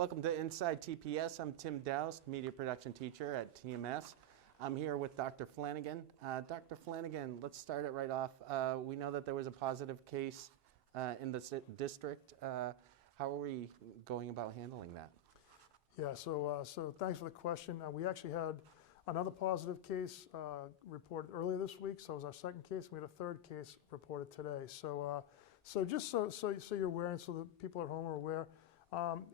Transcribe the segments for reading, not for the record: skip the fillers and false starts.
Welcome to Inside TPS. I'm Tim Doust, media production teacher at TMS. I'm here with Dr. Flanagan. Dr. Flanagan, let's start it right off. We know that there was a positive case in the district. How are we going about handling that? Yeah, so thanks for the question. We actually had another positive case reported earlier this week, so it was our second case. We had a third case reported today. So just so you're aware, and so that people at home are aware,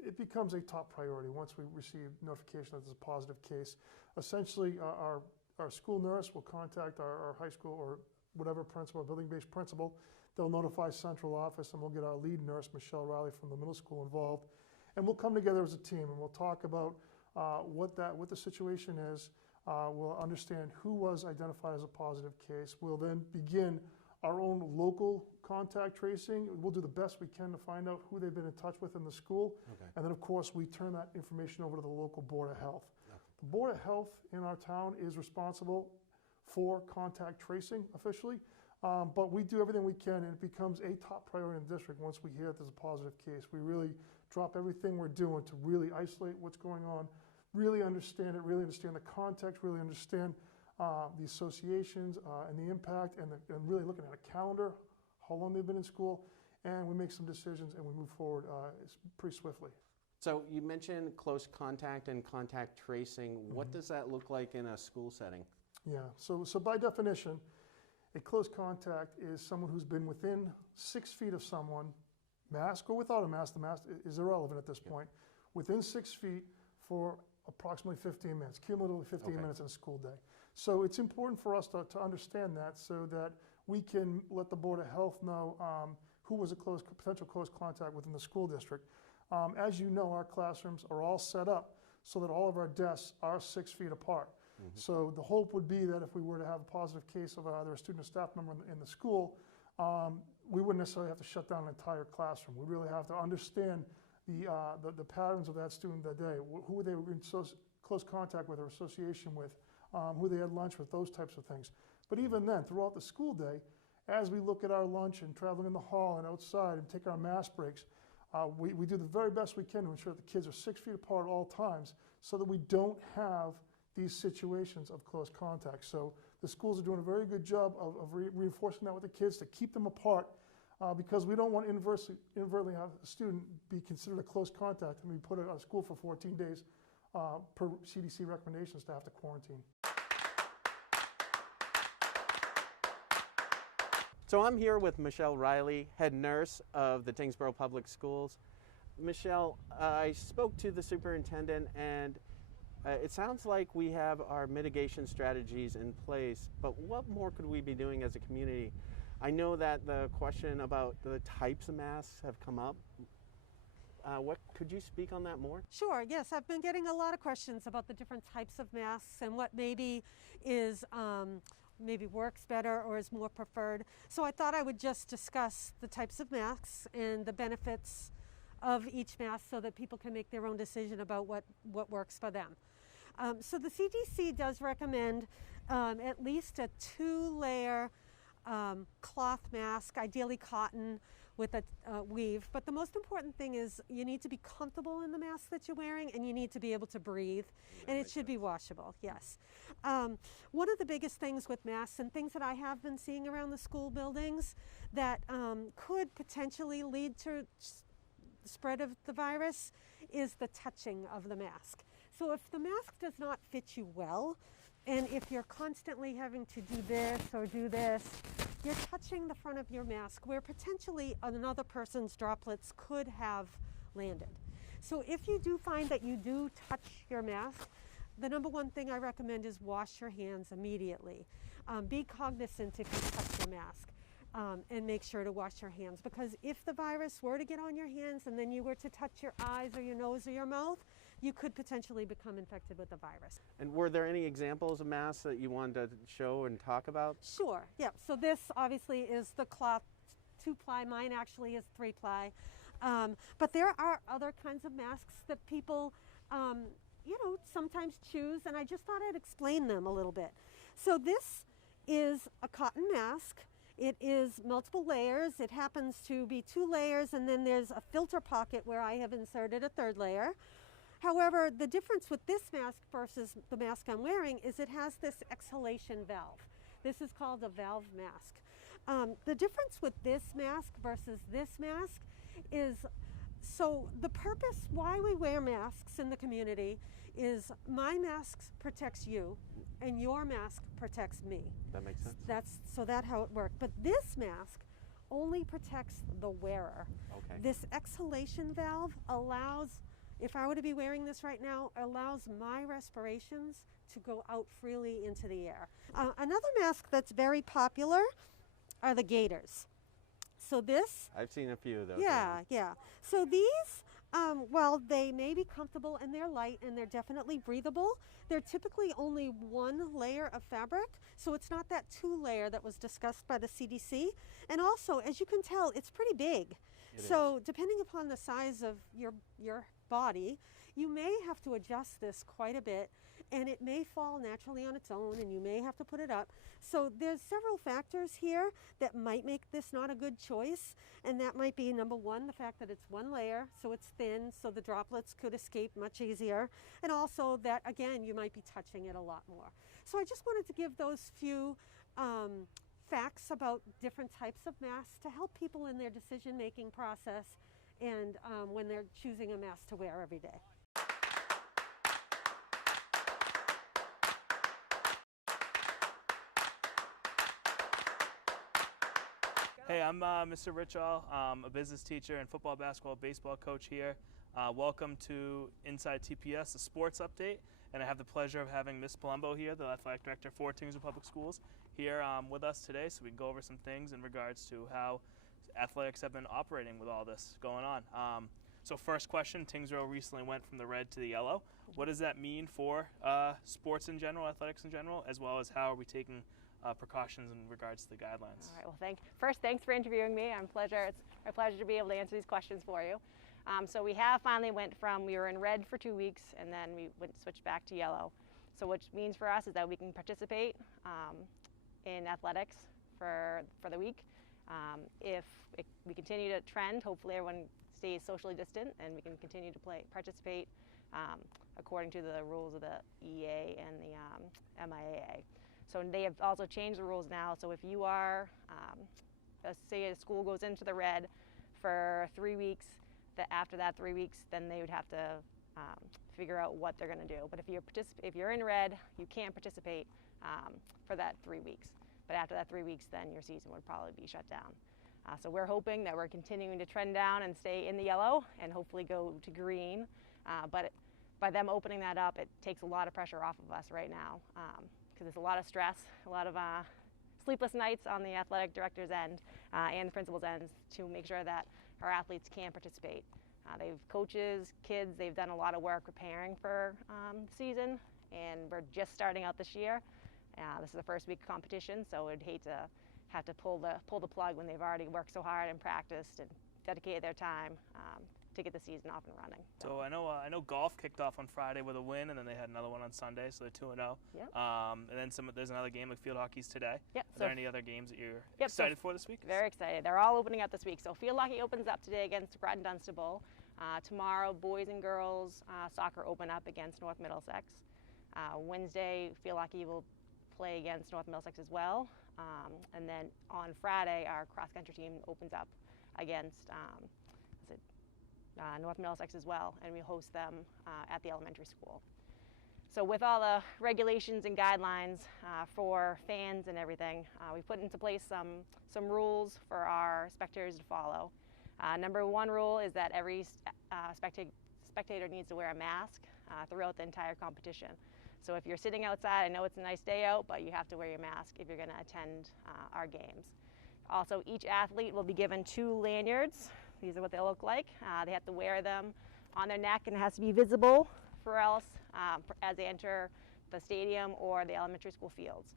it becomes a top priority once we receive notification that there's a positive case. Essentially, our school nurse will contact our high school or whatever principal, building-based principal. They'll notify central office, and we'll get our lead nurse, Michelle Riley, from the middle school involved. And we'll come together as a team, and we'll talk about what the situation is. We'll understand who was identified as a positive case. We'll then begin our own local contact tracing. We'll do the best we can to find out who they've been in touch with in the school. Okay. And then, of course, we turn that information over to the local Board of Health. Okay. The Board of Health in our town is responsible for contact tracing officially, but we do everything we can, and it becomes a top priority in the district once we hear that there's a positive case. We really drop everything we're doing to really isolate what's going on, really understand it, really understand the context, really understand the associations and the impact, and really looking at a calendar, how long they've been in school, and we make some decisions and we move forward pretty swiftly. So you mentioned close contact and contact tracing. What does that look like in a school setting? Yeah, so by definition, a close contact is someone who's been within 6 feet of someone, mask or without a mask. The mask is irrelevant at this point, within 6 feet for approximately 15 minutes, cumulatively 15 minutes in a school day. So it's important for us to understand that so that we can let the Board of Health know who was a potential close contact within the school district. As you know, our classrooms are all set up so that all of our desks are 6 feet apart. So the hope would be that if we were to have a positive case of either a student or staff member in the school, we wouldn't necessarily have to shut down an entire classroom. We really have to understand the patterns of that student that day, who they were in close contact with or association with, who they had lunch with, those types of things. But even then, throughout the school day, as we look at our lunch and traveling in the hall and outside and take our mass breaks, we do the very best we can to ensure that the kids are 6 feet apart at all times so that we don't have these situations of close contact. So the schools are doing a very good job of reinforcing that with the kids to keep them apart because we don't want to inadvertently have a student be considered a close contact and be put out of school for 14 days per CDC recommendations to have to quarantine. So I'm here with Michelle Riley, head nurse of the Tyngsboro Public Schools. Michelle, I spoke to the superintendent, and it sounds like we have our mitigation strategies in place, but what more could we be doing as a community? I know that the question about the types of masks have come up. Could you speak on that more? Sure, yes. I've been getting a lot of questions about the different types of masks and what maybe is maybe works better or is more preferred. So I thought I would just discuss the types of masks and the benefits of each mask so that people can make their own decision about what works for them. So the CDC does recommend at least a 2-layer cloth mask, ideally cotton with a weave. But the most important thing is you need to be comfortable in the mask that you're wearing, and you need to be able to breathe, and it should be washable, yes. One of the biggest things with masks and things that I have been seeing around the school buildings that could potentially lead to spread of the virus is the touching of the mask. So if the mask does not fit you well, and if you're constantly having to do this or do this, you're touching the front of your mask where potentially another person's droplets could have landed. So if you do find that you do touch your mask, the number one thing I recommend is wash your hands immediately. Be cognizant if you touch your mask. And make sure to wash your hands, because if the virus were to get on your hands and then you were to touch your eyes or your nose or your mouth, you could potentially become infected with the virus. And were there any examples of masks that you wanted to show and talk about? Sure, yeah. So this obviously is the cloth 2-ply. Mine actually is 3-ply. But there are other kinds of masks that people, sometimes choose, and I just thought I'd explain them a little bit. So this is a cotton mask. It is multiple layers. It happens to be 2 layers, and then there's a filter pocket where I have inserted a 3rd layer. However, the difference with this mask versus the mask I'm wearing is it has this exhalation valve. This is called a valve mask. The difference with this mask versus this mask is, so the purpose why we wear masks in the community is my mask protects you and your mask protects me. That makes sense. That's how it works. But this mask only protects the wearer. Okay. This exhalation valve allows, if I were to be wearing this right now, allows my respirations to go out freely into the air. Another mask that's very popular are the gaiters. So this, I've seen a few of those. yeah. So these, while they may be comfortable and they're light and they're definitely breathable, they're typically only one layer of fabric. So it's not that two layer that was discussed by the CDC. And also, as you can tell, it's pretty big. So depending upon the size of your body, you may have to adjust this quite a bit, and it may fall naturally on its own, and you may have to put it up. So there's several factors here that might make this not a good choice, and that might be, number one, the fact that it's one layer, so it's thin, so the droplets could escape much easier, and also that, again, you might be touching it a lot more. So I just wanted to give those few facts about different types of masks to help people in their decision-making process and when they're choosing a mask to wear every day. Hey, I'm Mr. Richall. I'm a business teacher and football, basketball, baseball coach here. Welcome to Inside TPS, the sports update. And I have the pleasure of having Ms. Palumbo here, the athletic director for Tingsboro Public Schools, here with us today so we can go over some things in regards to how athletics have been operating with all this going on. So first question, Tingsboro recently went from the red to the yellow. What does that mean for sports in general, athletics in general, as well as how are we taking precautions in regards to the guidelines? All right, well, thanks for interviewing me. It's my pleasure to be able to answer these questions for you. So we have finally we were in red for 2 weeks, and then we switched back to yellow. So what it means for us is that we can participate in athletics for the week. If we continue to trend, hopefully everyone stays socially distant, and we can continue to participate according to the rules of the EA and the MIAA. So they have also changed the rules now. So if you are, say a school goes into the red for 3 weeks, after that 3 weeks, then they would have to figure out what they're going to do. But if you're in red, you can't participate for that 3 weeks. But after that 3 weeks, then your season would probably be shut down. So we're hoping that we're continuing to trend down and stay in the yellow and hopefully go to green. But by them opening that up, it takes a lot of pressure off of us right now because there's a lot of stress, a lot of sleepless nights on the athletic director's end and the principal's end to make sure that our athletes can participate. They've coaches, kids, they've done a lot of work preparing for the season, and we're just starting out this year. This is the first week of competition, so I'd hate to have to pull the plug when they've already worked so hard and practiced and dedicated their time to get the season off and running. So I know golf kicked off on Friday with a win, and then they had another one on Sunday, so they're 2-0. Yep. And then there's another game like field hockey's today. Yep. Are there any other games that you're excited for this week? Very excited. They're all opening up this week. So field hockey opens up today against Groton Dunstable. Tomorrow, boys and girls soccer open up against North Middlesex. Wednesday, field hockey will play against North Middlesex as well. And then on Friday, our cross-country team opens up against North Middlesex as well, and we host them at the elementary school. So with all the regulations and guidelines for fans and everything, we put into place some rules for our spectators to follow. Number one rule is that every spectator needs to wear a mask throughout the entire competition. So if you're sitting outside, I know it's a nice day out, but you have to wear your mask if you're going to attend our games. Also, each athlete will be given 2 lanyards. These are what they look like. They have to wear them on their neck, and it has to be visible for else as they enter the stadium or the elementary school fields.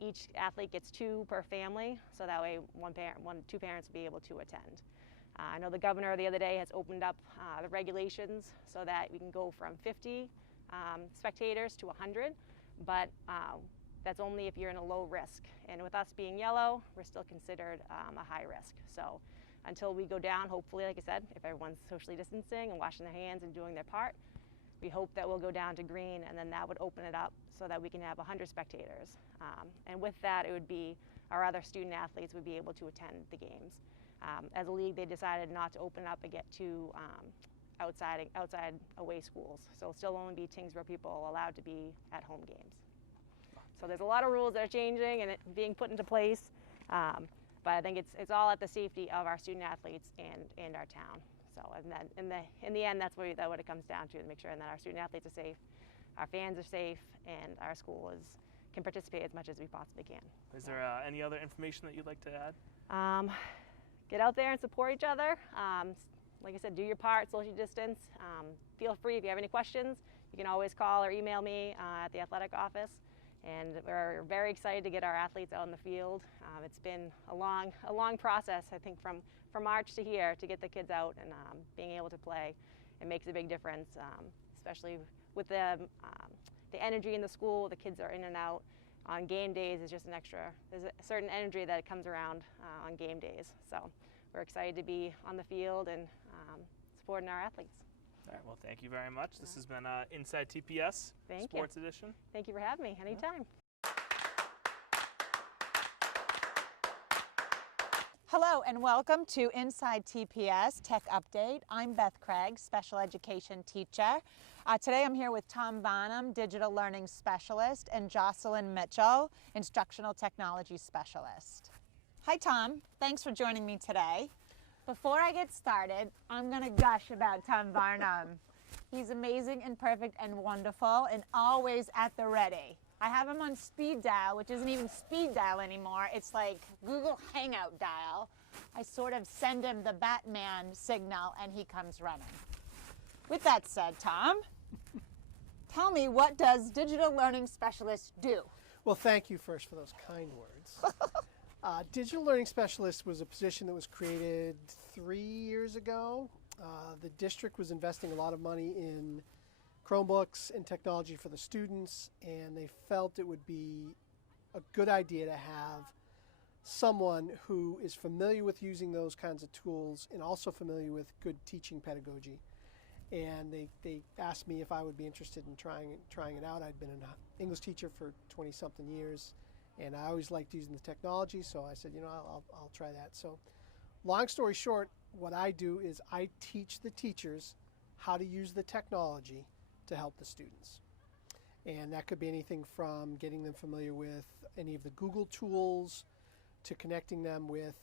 Each athlete gets 2 per family, so that way 2 parents will be able to attend. I know the governor the other day has opened up the regulations so that we can go from 50 spectators to 100, but that's only if you're in a low risk. And with us being yellow, we're still considered a high risk. So until we go down, hopefully, like I said, if everyone's socially distancing and washing their hands and doing their part, We hope that we'll go down to green, and then that would open it up so that we can have 100 spectators. And with that, it would be our other student athletes would be able to attend the games. As a league, they decided not to open up and get to outside away schools. So it'll still only be Tingsboro people allowed to be at home games. So there's a lot of rules that are changing and it being put into place. But I think it's all at the safety of our student athletes and our town. So and then in the end, that's what it comes down to make sure that our student athletes are safe, our fans are safe, and our school can participate as much as we possibly can. Is there any other information that you'd like to add? Get out there and support each other. Like I said, do your part, social distance. Feel free if you have any questions. You can always call or email me at the athletic office. And we're very excited to get our athletes out in the field. It's been a long process, I think, from March to here to get the kids out and being able to play. It makes a big difference, especially with the energy in the school. The kids are in and out. On game days, there's a certain energy that comes around on game days. So we're excited to be on the field and supporting our athletes. All right, well, thank you very much. This has been Inside TPS Sports Edition. Thank you for having me. Anytime. Hello and welcome to Inside TPS Tech Update. I'm Beth Craig, Special Education Teacher. Today I'm here with Tom Varnum, Digital Learning Specialist, and Jocelyn Mitchell, Instructional Technology Specialist. Hi Tom, thanks for joining me today. Before I get started, I'm going to gush about Tom Varnum. He's amazing and perfect and wonderful and always at the ready. I have him on speed dial, which isn't even speed dial anymore. It's like Google Hangout dial. I sort of send him the Batman signal and he comes running. With that said, Tom, tell me, what does Digital Learning Specialist do? Well, thank you first for those kind words. Digital Learning Specialist was a position that was created 3 years ago. The district was investing a lot of money in Chromebooks and technology for the students, and they felt it would be a good idea to have someone who is familiar with using those kinds of tools and also familiar with good teaching pedagogy. And they asked me if I would be interested in trying it out. I'd been an English teacher for 20-something years, and I always liked using the technology, so I said, you know, I'll try that. So long story short, what I do is I teach the teachers how to use the technology to help the students. And that could be anything from getting them familiar with any of the Google tools to connecting them with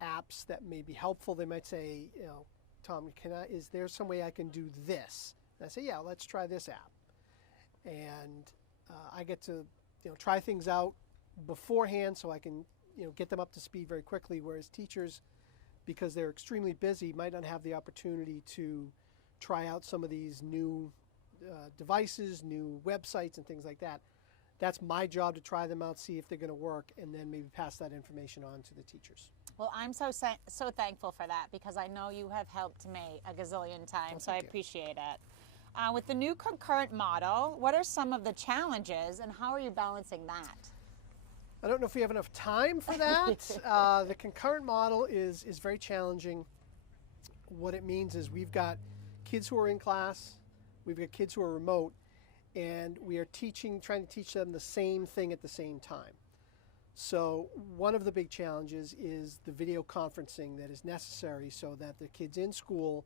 apps that may be helpful. They might say, you know, Tom, is there some way I can do this? And I say, yeah, let's try this app. And I get to, you know, try things out beforehand so I can, you know, get them up to speed very quickly, whereas teachers, because they're extremely busy, might not have the opportunity to try out some of these new devices, new websites and things like that. That's my job, to try them out, see if they're going to work, and then maybe pass that information on to the teachers. Well, I'm so thankful for that, because I know you have helped me a gazillion times, so I appreciate it. With the new concurrent model, what are some of the challenges and how are you balancing that? I don't know if we have enough time for that. The concurrent model is very challenging. What it means is we've got kids who are in class, we've got kids who are remote, and we are trying to teach them the same thing at the same time. So one of the big challenges is the video conferencing that is necessary so that the kids in school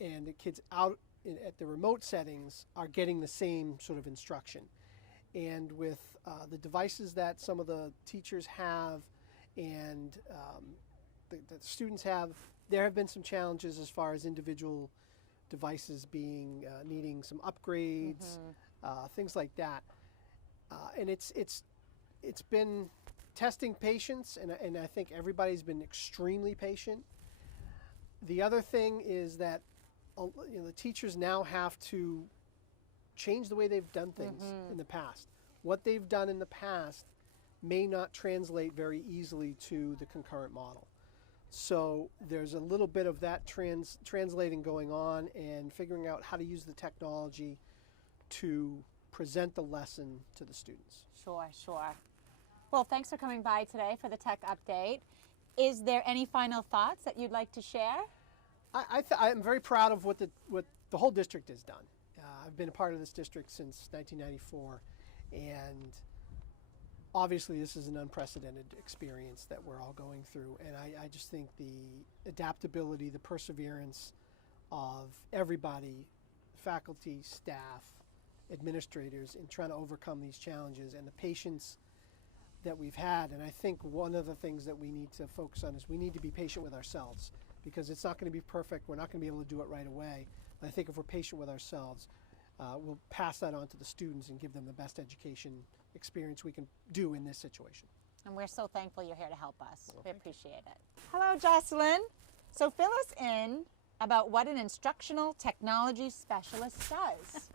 and the kids out at the remote settings are getting the same sort of instruction. And with the devices that some of the teachers have and the students have, there have been some challenges as far as individual devices needing some upgrades, things like that. And it's been testing patience, and I think everybody's been extremely patient. The other thing is that you know, the teachers now have to change the way they've done things in the past. What they've done in the past may not translate very easily to the concurrent model. So there's a little bit of that translating going on and figuring out how to use the technology to present the lesson to the students. Sure. Well, thanks for coming by today for the Tech Update. Is there any final thoughts that you'd like to share? I'm very proud of what the the whole district is done. I've been a part of this district since 1994, and obviously this is an unprecedented experience that we're all going through, and I just think the adaptability, the perseverance of everybody, faculty, staff, administrators, in trying to overcome these challenges, and the patience that we've had. And I think one of the things that we need to focus on is we need to be patient with ourselves, because it's not going to be perfect. We're not going to be able to do it right away. But I think if we're patient with ourselves, we'll pass that on to the students and give them the best education experience we can do in this situation. And we're so thankful you're here to help us. We appreciate it. Hello, Jocelyn. So fill us in about what an instructional technology specialist does.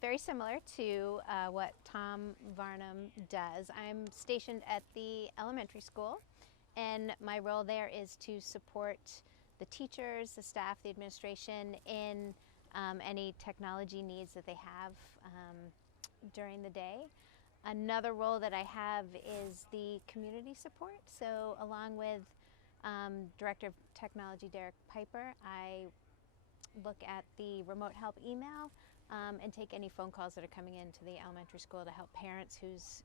Very similar to what Tom Varnum does. I'm stationed at the elementary school, and my role there is to support the teachers, the staff, the administration in any technology needs that they have during the day. Another role that I have is the community support. So along with Director of Technology Derek Piper, I look at the remote help email and take any phone calls that are coming into the elementary school to help parents whose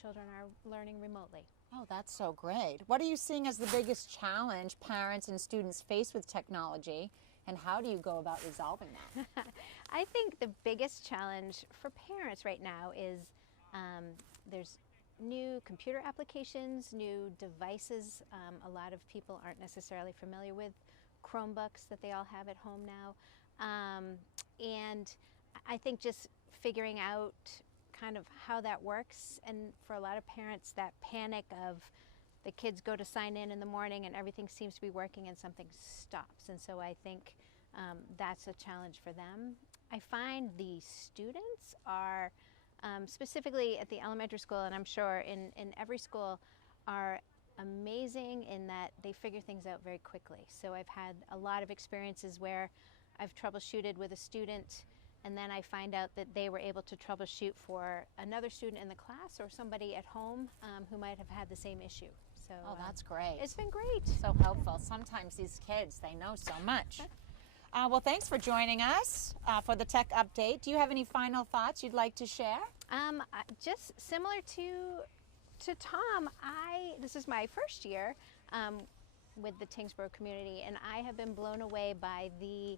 children are learning remotely. Oh, that's so great. What are you seeing as the biggest challenge parents and students face with technology, and how do you go about resolving that? I think the biggest challenge for parents right now is there's new computer applications, new devices. A lot of people aren't necessarily familiar with Chromebooks that they all have at home now. And I think just figuring out kind of how that works, and for a lot of parents, that panic of the kids go to sign in the morning and everything seems to be working and something stops. And so I think that's a challenge for them. I find the students are, specifically at the elementary school, and I'm sure in every school, are amazing in that they figure things out very quickly. So I've had a lot of experiences where I've troubleshooted with a student, and then I find out that they were able to troubleshoot for another student in the class or somebody at home who might have had the same issue. So Oh, that's great. it's been great. So helpful. Sometimes these kids, they know so much. Well, thanks for joining us for the tech update. Do you have any final thoughts you'd like to share? Just similar to Tom, this is my first year with the Tingsboro community, and I have been blown away by the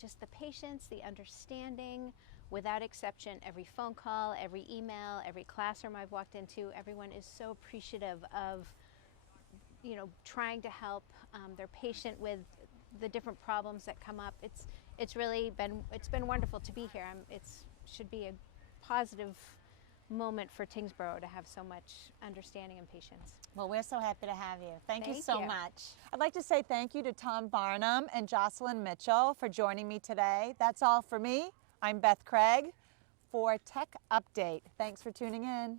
just the patience, the understanding. Without exception, every phone call, every email, every classroom I've walked into, everyone is so appreciative of, trying to help. They're patient with the different problems that come up. It's really been wonderful to be here. It should be a positive moment for Tingsboro to have so much understanding and patience. Well, we're so happy to have you. Thank you Thank so you. much. I'd like to say thank you to Tom Varnum and Jocelyn Mitchell for joining me today. That's all for me. I'm Beth Craig for Tech Update. Thanks for tuning in.